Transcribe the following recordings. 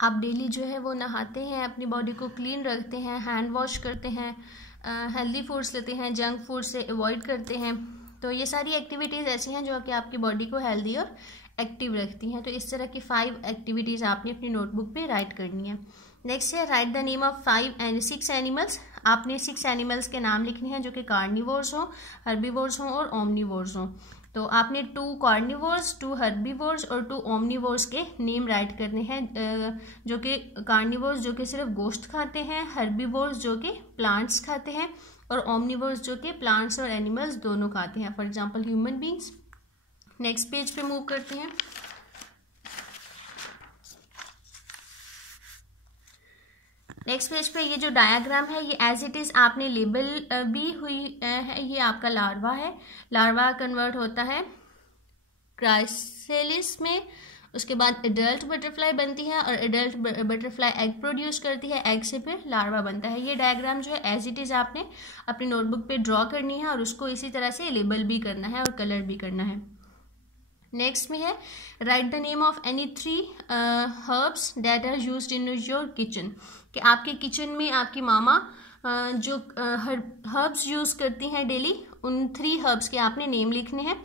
आप डेली जो है वो नहाते हैं, अपनी बॉडी को क्लीन रखते हैं, हैंड वॉश करते हैं, हेल्दी फूड्स लेते हैं, जंक फूड से अवॉइड करते हैं। तो ये सारी एक्टिविटीज़ ऐसी हैं जो कि आपकी बॉडी को हेल्दी और एक्टिव रखती हैं। तो इस तरह की 5 एक्टिविटीज़ आपने अपनी नोटबुक पे राइट करनी है। नेक्स्ट है write the name of 6 animals. आपने 6 एनिमल्स के नाम लिखने हैं जो कि कार्निवोर्स हों, हर्बीवोर्स हों और ओमनीवोर्स हों। तो आपने 2 कार्निवोर्स, 2 हर्बीवोर्स और 2 ओमनीवोर्स के नेम राइट करने हैं, जो कि कार्निवोर्स जो कि सिर्फ गोश्त खाते हैं, हर्बीवोर्स जो कि प्लांट्स खाते हैं और ओमनीवोर्स जो कि प्लांट्स और एनिमल्स दोनों खाते हैं, for example human beings. Next page पे मूव करते हैं। नेक्स्ट पेज पे ये जो डायग्राम है ये एज इट इज आपने लेबल भी हुई है। ये आपका लार्वा है, लार्वा कन्वर्ट होता है क्राइसेलिस में, उसके बाद एडल्ट बटरफ्लाई बनती है और एडल्ट बटरफ्लाई एग प्रोड्यूस करती है, एग से फिर लार्वा बनता है। ये डायग्राम जो है एज इट इज आपने अपनी नोटबुक पे ड्रॉ करनी है और उसको इसी तरह से लेबल भी करना है और कलर भी करना है। नेक्स्ट में है write the name of any 3 herbs that are used in your kitchen, कि आपके किचन में आपकी मामा जो हर्ब्स यूज़ करती हैं डेली, उन 3 हर्ब्स के आपने नेम लिखने हैं।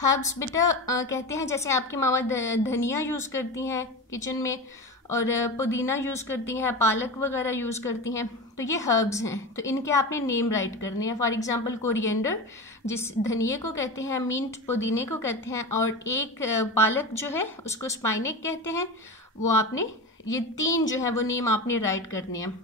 हर्ब्स बेटा कहते हैं जैसे आपकी मामा धनिया यूज़ करती हैं किचन में और पुदीना यूज़ करती हैं, पालक वगैरह यूज़ करती हैं, तो ये हर्ब्स हैं। तो इनके आपने नेम राइट करने हैं। फॉर एग्जांपल कोरिएंडर जिस धनिये को कहते हैं, मिंट पुदीने को कहते हैं, और एक पालक जो है उसको स्पाइनेक कहते हैं। वो आपने ये 3 जो है वो नेम आपने राइट करने हैं।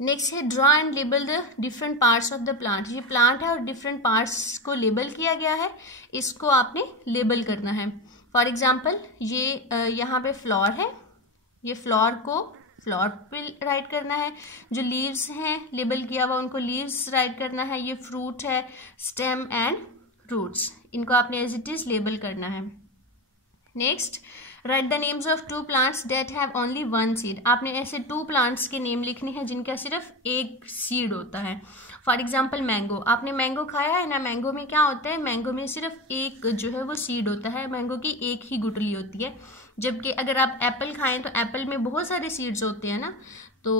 नेक्स्ट है draw and label the different parts of the plant. ये प्लांट है और डिफरेंट पार्ट्स को लेबल किया गया है, इसको आपने लेबल करना है। फॉर एग्जाम्पल ये यहाँ पे फ्लावर है, ये फ्लावर को फ्लावर पे राइट करना है। जो लीव्स हैं लेबल किया हुआ उनको लीव्स राइट करना है। ये फ्रूट है, स्टेम एंड रूट्स, इनको आपने एज इट इज लेबल करना है। Next write the names of 2 plants that have only 1 seed. आपने ऐसे 2 प्लांट्स के नेम लिखने हैं जिनका सिर्फ एक सीड होता है। फॉर एग्जाम्पल मैंगो, आपने मैंगो खाया है ना, मैंगो में क्या होता है, मैंगो में सिर्फ एक जो है वो सीड होता है, मैंगो की एक ही गुठली होती है। जबकि अगर आप एप्पल खाएं तो एप्पल में बहुत सारे सीड्स होते हैं ना। तो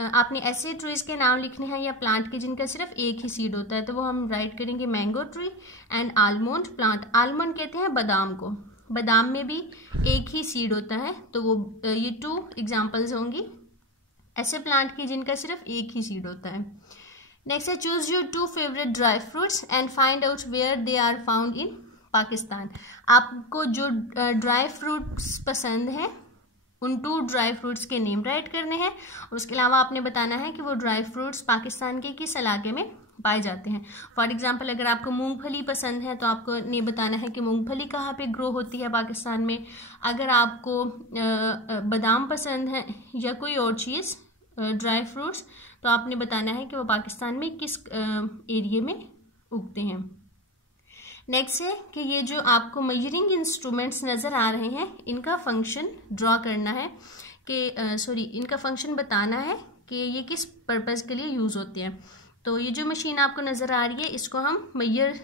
आपने ऐसे ट्रीज के नाम लिखने हैं या प्लांट के जिनका सिर्फ एक ही सीड होता है, तो वो हम राइट करेंगे mango tree and almond plant. Almond कहते हैं बादाम को, बादाम में भी एक ही सीड होता है, तो वो ये 2 एग्जाम्पल्स होंगी ऐसे प्लांट की जिनका सिर्फ एक ही सीड होता है। नेक्स्ट है choose your 2 favourite dry fruits and find out where they are found in Pakistan. आपको जो ड्राई फ्रूट्स पसंद हैं उन 2 ड्राई फ्रूट्स के नेम राइट करने हैं। उसके अलावा आपने बताना है कि वो ड्राई फ्रूट्स पाकिस्तान के किस इलाके में पाए जाते हैं। फॉर एग्जांपल अगर आपको मूंगफली पसंद है तो आपको ये बताना है कि मूंगफली कहाँ पे ग्रो होती है पाकिस्तान में। अगर आपको बादाम पसंद है या कोई और चीज़ ड्राई फ्रूट्स, तो आपने बताना है कि वो पाकिस्तान में किस एरिया में उगते हैं। नेक्स्ट है कि ये जो आपको मेजरिंग इंस्ट्रूमेंट्स नज़र आ रहे हैं इनका फंक्शन ड्रॉ करना है कि इनका फंक्शन बताना है कि ये किस पर्पज़ के लिए यूज़ होते हैं। तो ये जो मशीन आपको नज़र आ रही है इसको हम मेजर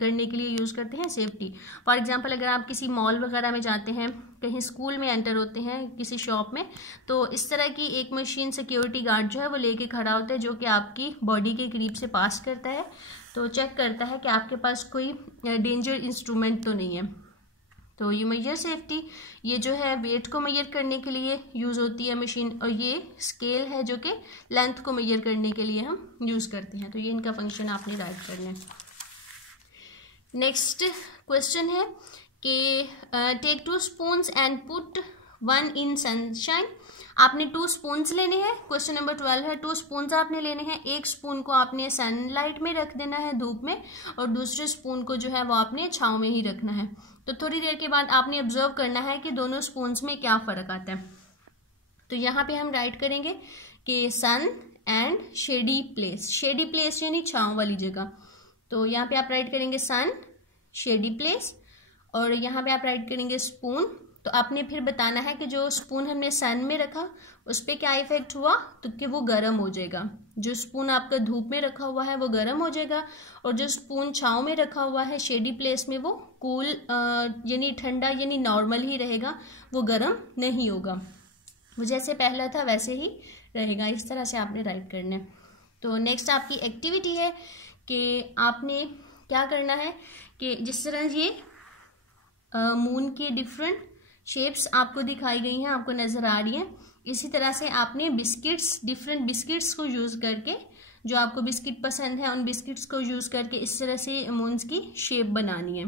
करने के लिए यूज़ करते हैं सेफ्टी। फॉर एग्जांपल अगर आप किसी मॉल वगैरह में जाते हैं, कहीं स्कूल में एंटर होते हैं, किसी शॉप में, तो इस तरह की एक मशीन सिक्योरिटी गार्ड जो है वो लेके खड़ा होता है जो कि आपकी बॉडी के करीब से पास करता है, तो चेक करता है कि आपके पास कोई डेंजर इंस्ट्रूमेंट तो नहीं है। तो ये मेजर सेफ्टी, ये जो है वेट को मेजर करने के लिए यूज़ होती है मशीन, और ये स्केल है जो कि लेंथ को मेजर करने के लिए हम यूज़ करते हैं। तो ये इनका फंक्शन आपने राइट करना है। नेक्स्ट क्वेश्चन है कि take 2 spoons and put 1 in sunshine. आपने 2 स्पून्स लेने हैं। क्वेश्चन नंबर 12 है 2 स्पून्स आपने लेने हैं। एक स्पून को आपने सनलाइट में रख देना है, धूप में, और दूसरे स्पून को जो है वो आपने छाँव में ही रखना है। तो थोड़ी देर के बाद आपने ऑब्जर्व करना है कि दोनों स्पून्स में क्या फ़र्क आता है। तो यहाँ पे हम राइट करेंगे कि sun and shady place. Shady place यानी छाँव वाली जगह। तो यहाँ पे आप राइट करेंगे सन शेडी प्लेस, और यहाँ पे आप राइट करेंगे स्पून तो आपने फिर बताना है कि जो स्पून हमने सन में रखा उस पर क्या इफेक्ट हुआ, तो कि वो गर्म हो जाएगा। जो स्पून आपका धूप में रखा हुआ है वो गर्म हो जाएगा, और जो स्पून छाँव में रखा हुआ है शेडी प्लेस में वो कूल यानी ठंडा यानी नॉर्मल ही रहेगा, वो गर्म नहीं होगा। वो जैसे पहला था वैसे ही रहेगा। इस तरह से आपने राइट करना है। तो नेक्स्ट आपकी एक्टिविटी है कि आपने क्या करना है कि जिस तरह ये मून के डिफरेंट शेप्स आपको दिखाई गई हैं, आपको नज़र आ रही हैं, इसी तरह से आपने बिस्किट्स, डिफरेंट बिस्किट्स को यूज़ करके, जो आपको बिस्किट पसंद है उन बिस्किट्स को यूज़ करके इस तरह से मून्स की शेप बनानी है।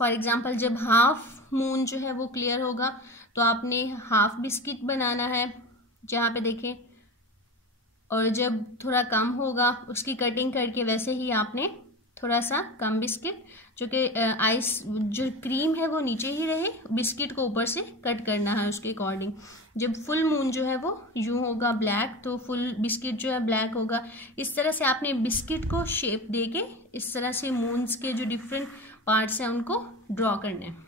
फॉर एग्जांपल जब हाफ मून जो है वो क्लियर होगा तो आपने हाफ बिस्किट बनाना है जहाँ पे देखें, और जब थोड़ा कम होगा उसकी कटिंग करके वैसे ही आपने थोड़ा सा कम बिस्किट, जो कि आइस जो क्रीम है वो नीचे ही रहे, बिस्किट को ऊपर से कट करना है उसके अकॉर्डिंग। जब फुल मून जो है वो यूं होगा ब्लैक, तो फुल बिस्किट जो है ब्लैक होगा। इस तरह से आपने बिस्किट को शेप देके इस तरह से मून्स के जो डिफरेंट पार्ट्स हैं उनको ड्रॉ करने हैं।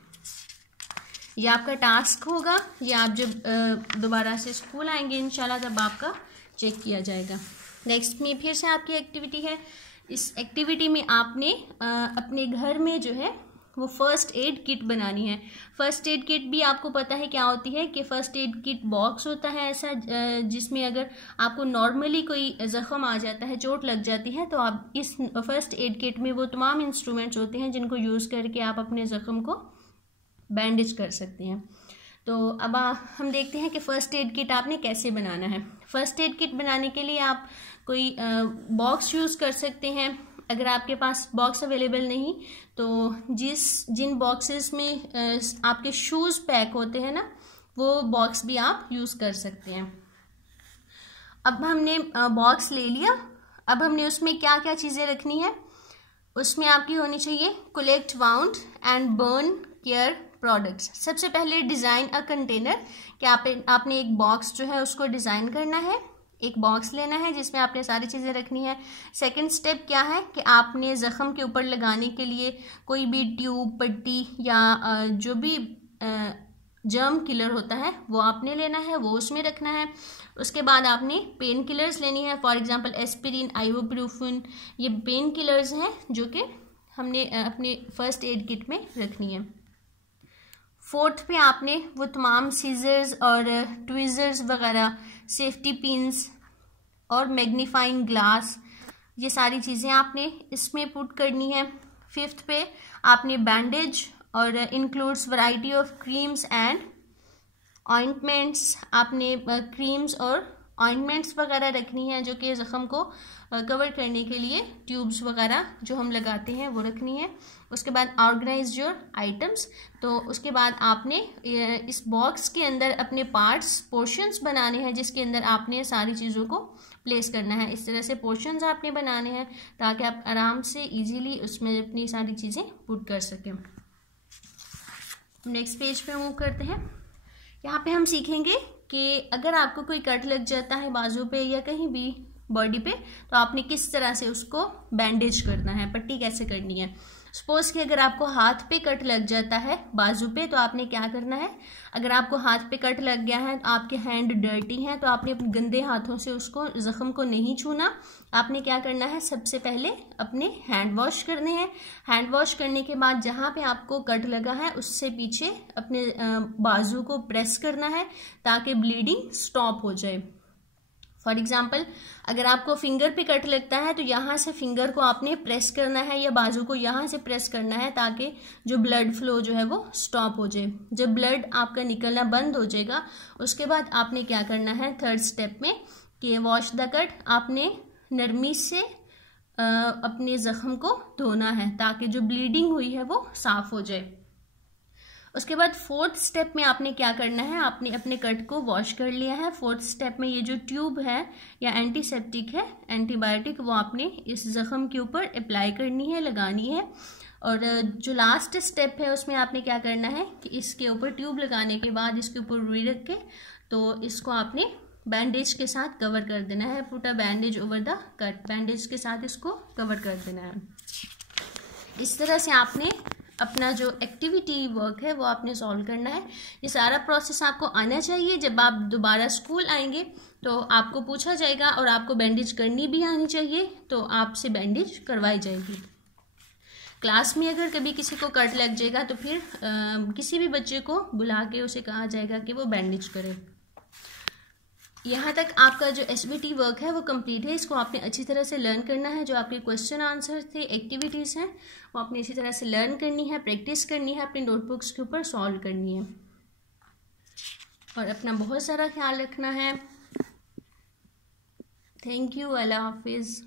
यह आपका टास्क होगा, ये आप जब दोबारा से स्कूल आएंगे इंशाल्लाह तब आपका चेक किया जाएगा। नेक्स्ट में फिर से आपकी एक्टिविटी है। इस एक्टिविटी में आपने अपने घर में जो है वो फर्स्ट एड किट बनानी है। फर्स्ट एड किट भी आपको पता है क्या होती है कि फर्स्ट एड किट बॉक्स होता है ऐसा, जिसमें अगर आपको नॉर्मली कोई ज़ख़म आ जाता है, चोट लग जाती है, तो आप इस फर्स्ट एड किट में वो तमाम इंस्ट्रूमेंट्स होते हैं जिनको यूज़ करके आप अपने ज़ख़म को बैंडेज कर सकते हैं। तो अब हम देखते हैं कि फ़र्स्ट एड किट आपने कैसे बनाना है। फ़र्स्ट एड किट बनाने के लिए आप कोई बॉक्स यूज़ कर सकते हैं। अगर आपके पास बॉक्स अवेलेबल नहीं तो जिन बॉक्सेस में आपके शूज़ पैक होते हैं ना, वो बॉक्स भी आप यूज़ कर सकते हैं। अब हमने बॉक्स ले लिया, अब हमने उसमें क्या क्या चीज़ें रखनी है। उसमें आपकी होनी चाहिए collect wound and burn care products. सबसे पहले डिज़ाइन अ कंटेनर, कि आपने एक बॉक्स जो है उसको डिज़ाइन करना है। एक बॉक्स लेना है जिसमें आपने सारी चीज़ें रखनी है। सेकंड स्टेप क्या है कि आपने ज़ख़म के ऊपर लगाने के लिए कोई भी ट्यूब, पट्टी या जो भी जर्म किलर होता है वो आपने लेना है, वो उसमें रखना है। उसके बाद आपने पेन किलर्स लेनी है। फॉर एग्जांपल एस्पिरिन, आइबुप्रोफेन, ये पेन किलर्स हैं जो कि हमने अपने फर्स्ट एड किट में रखनी है। फोर्थ पे आपने वो तमाम सीजर्स और ट्विज़र्स वगैरह, सेफ्टी पिन्स और मैग्नीफाइंग ग्लास, ये सारी चीज़ें आपने इसमें पुट करनी है। फिफ्थ पे आपने बैंडेज और includes variety of creams and ointments, आपने क्रीम्स और ऑइंटमेंट्स वगैरह रखनी है जो कि ज़ख़म को कवर करने के लिए ट्यूब्स वगैरह जो हम लगाते हैं वो रखनी है। उसके बाद ऑर्गेनाइज योर आइटम्स, तो उसके बाद आपने इस बॉक्स के अंदर अपने पार्ट्स, पोर्शंस बनाने हैं जिसके अंदर आपने सारी चीज़ों को प्लेस करना है। इस तरह से पोर्शंस आपने बनाने हैं ताकि आप आराम से इजीली उसमें अपनी सारी चीज़ें पुट कर सकें। नेक्स्ट पेज पे मूव करते हैं। यहाँ पे हम सीखेंगे कि अगर आपको कोई कट लग जाता है बाजू पे या कहीं भी बॉडी पे, तो आपने किस तरह से उसको बैंडेज करना है, पट्टी कैसे करनी है। सपोज कि अगर आपको हाथ पे कट लग जाता है बाजू पे, तो आपने क्या करना है, अगर आपको हाथ पे कट लग गया है, आपके हैंड डर्टी हैं, तो आपने अपने गंदे हाथों से उसको ज़ख़म को नहीं छूना। आपने क्या करना है, सबसे पहले अपने हैंड वॉश करने हैं। हैंड वॉश करने के बाद जहाँ पे आपको कट लगा है उससे पीछे अपने बाजू को प्रेस करना है ताकि ब्लीडिंग स्टॉप हो जाए। फॉर एग्जाम्पल अगर आपको फिंगर पे कट लगता है तो यहाँ से फिंगर को आपने प्रेस करना है या बाजू को यहाँ से प्रेस करना है ताकि जो ब्लड फ्लो जो है वो स्टॉप हो जाए। जब ब्लड आपका निकलना बंद हो जाएगा उसके बाद आपने क्या करना है, थर्ड स्टेप में कि वॉश द कट, आपने नरमी से अपने ज़ख़म को धोना है ताकि जो ब्लीडिंग हुई है वो साफ़ हो जाए। उसके बाद फोर्थ स्टेप में आपने क्या करना है, आपने अपने कट को वॉश कर लिया है। फोर्थ स्टेप में ये जो ट्यूब है या एंटीसेप्टिक है, एंटीबायोटिक, वो आपने इस ज़ख़म के ऊपर अप्लाई करनी है, लगानी है। और जो लास्ट स्टेप है उसमें आपने क्या करना है कि इसके ऊपर ट्यूब लगाने के बाद इसके ऊपर रुई रख के तो इसको आपने बैंडेज के साथ कवर कर देना है। Put a bandage over the cut, bandage के साथ इसको कवर कर देना है। इस तरह से आपने अपना जो एक्टिविटी वर्क है वो आपने सॉल्व करना है। ये सारा प्रोसेस आपको आना चाहिए। जब आप दोबारा स्कूल आएंगे तो आपको पूछा जाएगा और आपको बैंडेज करनी भी आनी चाहिए, तो आपसे बैंडेज करवाई जाएगी। क्लास में अगर कभी किसी को कट लग जाएगा तो फिर किसी भी बच्चे को बुला के उसे कहा जाएगा कि वो बैंडेज करे। यहाँ तक आपका जो एसबीटी वर्क है वो कंप्लीट है। इसको आपने अच्छी तरह से लर्न करना है। जो आपके क्वेश्चन आंसर थे, एक्टिविटीज़ हैं, वो आपने अच्छी तरह से लर्न करनी है, प्रैक्टिस करनी है, अपनी नोटबुक्स के ऊपर सॉल्व करनी है और अपना बहुत सारा ख्याल रखना है। Thank you. अल्लाह हाफिज़।